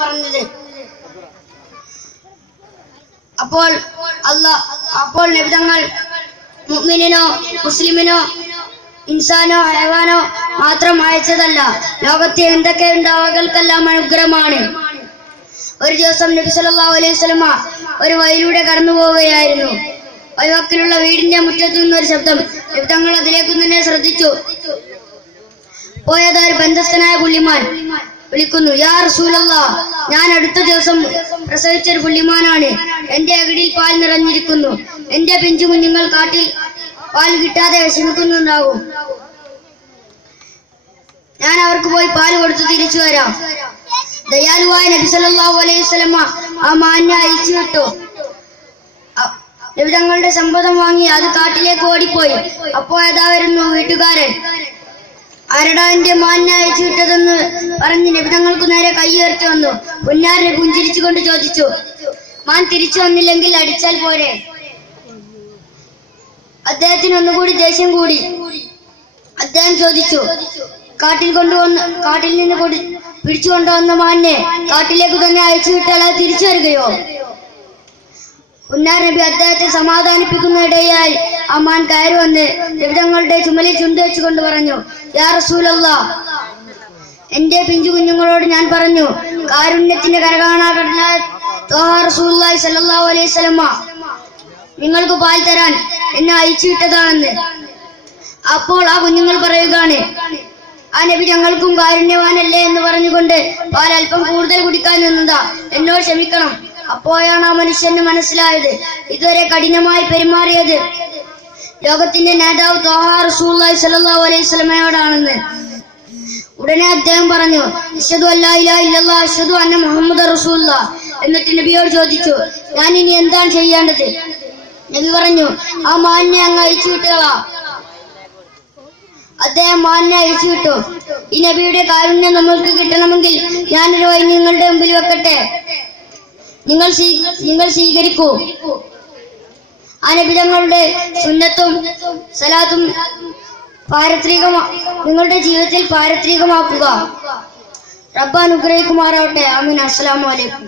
പറഞ്ഞത്. അപ്പോൾ നബി തങ്ങൾ മുഅ്മിനോ മുസ്ലിമിനോ ഇൻസാനോ ഹൈവാനോ മാത്രം അയച്ചതല്ല, ലോകത്തെ എന്തൊക്കെ ഉണ്ടാവുകൾക്കെല്ലാം അനുഗ്രഹമാണ്. ഒരു ദിവസം നബി സല്ലല്ലാഹു അലൈഹി വസല്ലമ ഒരു വഴിയിലൂടെ കടന്നു പോവുകയായിരുന്നു. വഴിവക്കിലുള്ള വീടിന്റെ മുറ്റത്തു നിന്നൊരു ശബ്ദം. നബി തങ്ങൾ അതിലേക്ക് തന്നെ ശ്രദ്ധിച്ചു. പോയത് ഒരു ബന്ധസ്ഥനായ പുള്ളിമാൻ വിളിക്കുന്നു, യാ റസൂലല്ലാഹ്, ഞാൻ അടുത്ത ദിവസം പ്രസവിച്ചൊരു പുള്ളിമാനാണ്. എന്റെ അകിടിൽ പാൽ നിറഞ്ഞിരിക്കുന്നു. എന്റെ പിഞ്ചു കുഞ്ഞുങ്ങൾ കാട്ടിൽ പാൽ കിട്ടാതെ വിഷമിക്കുന്നുണ്ടാകും. ഞാൻ അവർക്ക് പോയി പാൽ കൊടുത്തു തിരിച്ചു വരാം. ദയാലുവായ നബി സല്ലല്ലാഹു അലൈഹി വസല്ലമ ആ മാനിനെ അയച്ചു വിട്ടു. നബി തങ്ങളുടെ സമ്മതം വാങ്ങി അത് കാട്ടിലേക്ക് ഓടിപ്പോയി. അപ്പോഴതാ വരുന്നു വീട്ടുകാരൻ. ആരടാ എന്റെ മാനിനെ അയച്ചു വിട്ടതെന്ന് പറഞ്ഞ് നബി തങ്ങൾക്ക് നേരെ കൈ ഉയർത്തി വന്നു. പുന്നാരനെ പുഞ്ചിരിച്ചുകൊണ്ട് ചോദിച്ചു, മാൻ തിരിച്ചു വന്നില്ലെങ്കിൽ അടിച്ചാൽ പോരെ? അദ്ദേഹത്തിന് ഒന്നുകൂടി ദേഷ്യം കൂടി. അദ്ദേഹം ചോദിച്ചു, കാട്ടിൽ നിന്ന് പിടിച്ചു കൊണ്ടുവന്ന മാനിനെ കാട്ടിലേക്ക് തന്നെ അയച്ചു വിട്ടാൽ അത് തിരിച്ചു വരികയോ? പുന്നാർ നബി അദ്ദേഹത്തെ സമാധാനിപ്പിക്കുന്നതിടെയായി ആ മാൻ കയറി വന്ന് നബി തങ്ങളുടെ ചുമലിൽ ചുണ്ടു വെച്ചുകൊണ്ട് പറഞ്ഞു, യാ റസൂലല്ലാഹ്, എന്റെ പിഞ്ചു കുഞ്ഞുങ്ങളോട് ഞാൻ പറഞ്ഞു, കാരുണ്യത്തിന്റെ കരകാണാകടലായ ത്വാഹ റസൂലുള്ളാഹി സ്വല്ലല്ലാഹു അലൈഹി വസല്ലമ നിങ്ങൾക്ക് പാൽ തരാൻ എന്നെ അയച്ചു വിട്ടതാണെന്ന്. അപ്പോൾ ആ കുഞ്ഞുങ്ങൾ പറയുകയാണ്, ആ നബി ഞങ്ങൾക്കും കാരുണ്യവാനല്ലേ എന്ന് പറഞ്ഞുകൊണ്ട് പാൽ അല്പം കൂടുതൽ കുടിക്കാൻ നിന്നതാ, എന്നോട് ക്ഷമിക്കണം. അപ്പോഴാണ് ആ മനുഷ്യന് മനസ്സിലായത്, ഇതുവരെ കഠിനമായി പെരുമാറിയത് ലോകത്തിന്റെ നേതാവ് ത്വാഹ റസൂലുള്ളാഹി സ്വല്ലല്ലാഹു അലൈഹി വസല്ലമയോടാണെന്ന്. ഉടനെ അദ്ദേഹം പറഞ്ഞു, അശ്ഹദു അല്ലാ ഇലാഹ ഇല്ലല്ലാഹ് അശ്ഹദു അന്ന മുഹമ്മദ റസൂലുള്ളാഹ്. എന്നിട്ട് നബിയോട് ചോദിച്ചു, ഞാൻ ഇനി എന്താണ് ചെയ്യേണ്ടത്? നബി പറഞ്ഞു, ആ മാനിനെ അങ്ങ് അയച്ചു വിട്ടുകളാ. അദ്ദേഹം മാനിനെ അയച്ചു വിട്ടു. ഈ നബിയുടെ കാരുണ്യം നമ്മൾക്ക് കിട്ടണമെങ്കിൽ ഞാനൊരു വഴി നിങ്ങളുടെ മുമ്പിൽ വെക്കട്ടെ, നിങ്ങൾ സ്വീകരിക്കൂ. ആ നബി തങ്ങളുടെ സുന്നത്തും സലാത്തും നിങ്ങളുടെ ജീവിതത്തിൽ പാരത്രികമാക്കുക. റബ്ബ് അനുഗ്രഹിക്കുമാറാവട്ടെ. ആമീൻ. അസ്സലാമു അലൈക്കും.